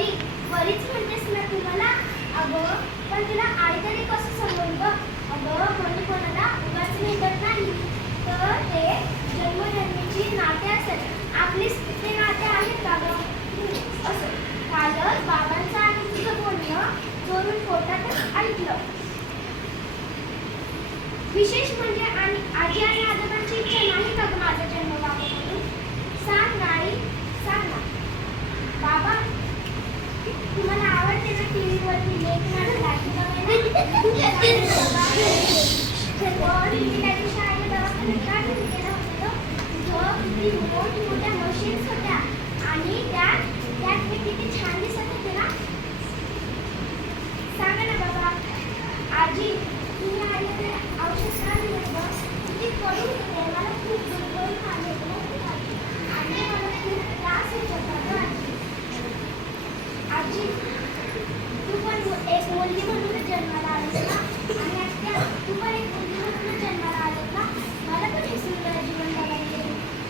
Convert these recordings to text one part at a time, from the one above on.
परी परीच म्हणतेस ना तू मला अगं पण तुला आई तरी कसं समजलं अगं कोणी कोणाला उगाच निघत नाही. तर ते जन्मजन्मीची नाते असत आपली ते नाते आहेत का गं? असं. कालच बाबांचं आणि तुझं बोलणं चोरून पोटातच ऐकलं. विशेष म्हणजे आणि आजी आणि आजोबांची इच्छा नाही का गं माझा जन्म बाबा म्हणून? सांग नाही सांग ना. बाबा किती मोठमोठ्या मशीन्स होत्या आणि त्यात त्यात मी किती छान दिसत होते ना सांगा ना बाबा आजी तुम्ही आले ते औषध का दिलं गं? किती कडू होते मला खूप गुणगुण आले आणि मला खूप त्रास होत होता गं आजी आजी तू पण एक मुलगी म्हणून जन्माला आलीस ना? आणि आत्या तू पण एक मुलगी म्हणून जन्माला आलीस ना? मला पण हे सुंदर जीवन बघायचे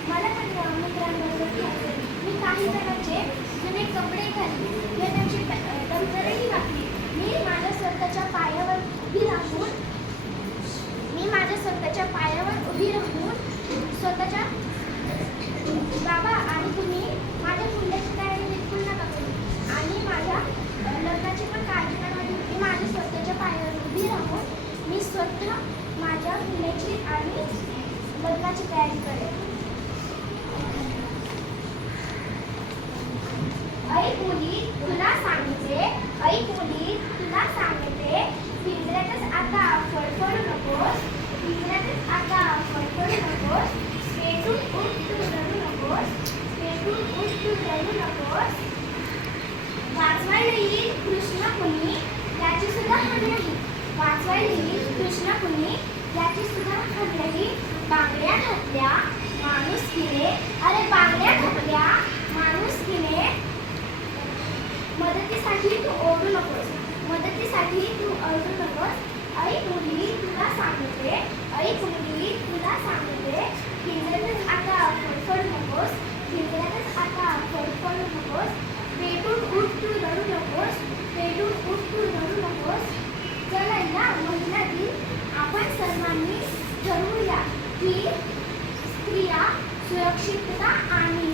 मला पण मित्रांबरोबर खेळायचे मी काही जणांचे जुने कपडे घातले मी त्यांची दंतरही घातली मी माझ्या स्वतःच्या पायावर उभी राहून मी माझ्या स्वतःच्या पायावर उभी राहून स्वतःच्या बाबा आणि तुम्ही माझ्या मुलाची तयारी बिलकुल नका करू आणि माझ्या अ, लग्नाची पण काळजी नका करू मी माझ्या स्वतःच्या पायावर उभी राहून मी स्वतः माझ्या मुलाची आणि लग्नाची तयारी करेल. ऐक मुली तुला सांगते ऐक मुली तुला सांगते पिंजऱ्यातच आता फडफड नकोस पिंजऱ्यातच आता फडफड नकोस पेटून उठ तू रडू नकोस पेटून उठ तू रडू नकोस. वाचवायला येईल कृष्ण कुणी याची सुद्धा हान नाही. वाचवायला येईल कृष्ण कुणी याची सुद्धा हान नाही. बांगड्या घातल्या किने अरे बांगड्या घातल्या किने मदतीसाठी तू ओढू नकोस मदतीसाठी तू ओरडू नकोस. ऐक मुली तुला सांगते ऐक मुली तुला सांगते पिंजऱ्यातच आता फडफडू नकोस पिंजऱ्यातच आता फडफडू नकोस पेटून उठ तू रडू नकोस पेटून उठ तू रडू नकोस चला या महिला दिन आपण सर्वांनी ठरवूया की स्त्रिया सुरक्षितता आणि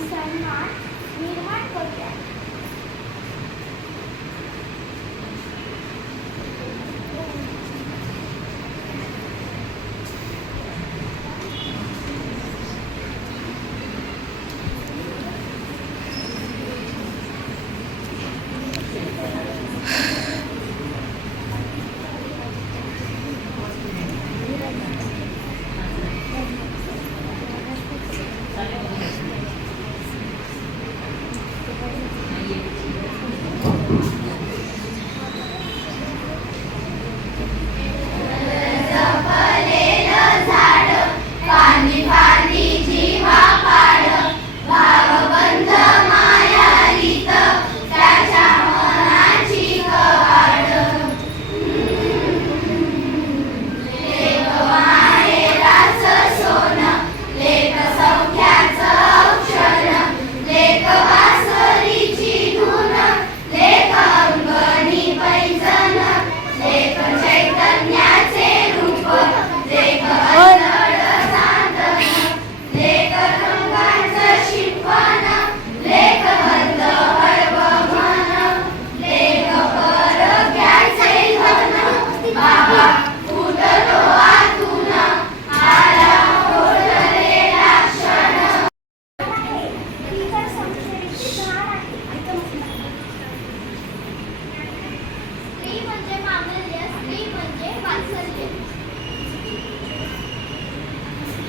म्हणजे मांगल्य, स्त्री म्हणजे वात्सल्य.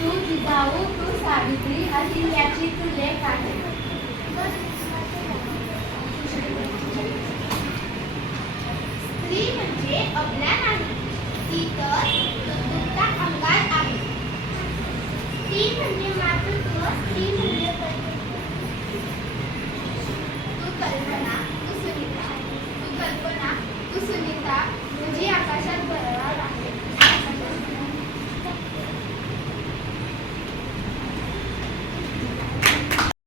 तू जिजाऊ तू सावित्री अशी याची तू काढली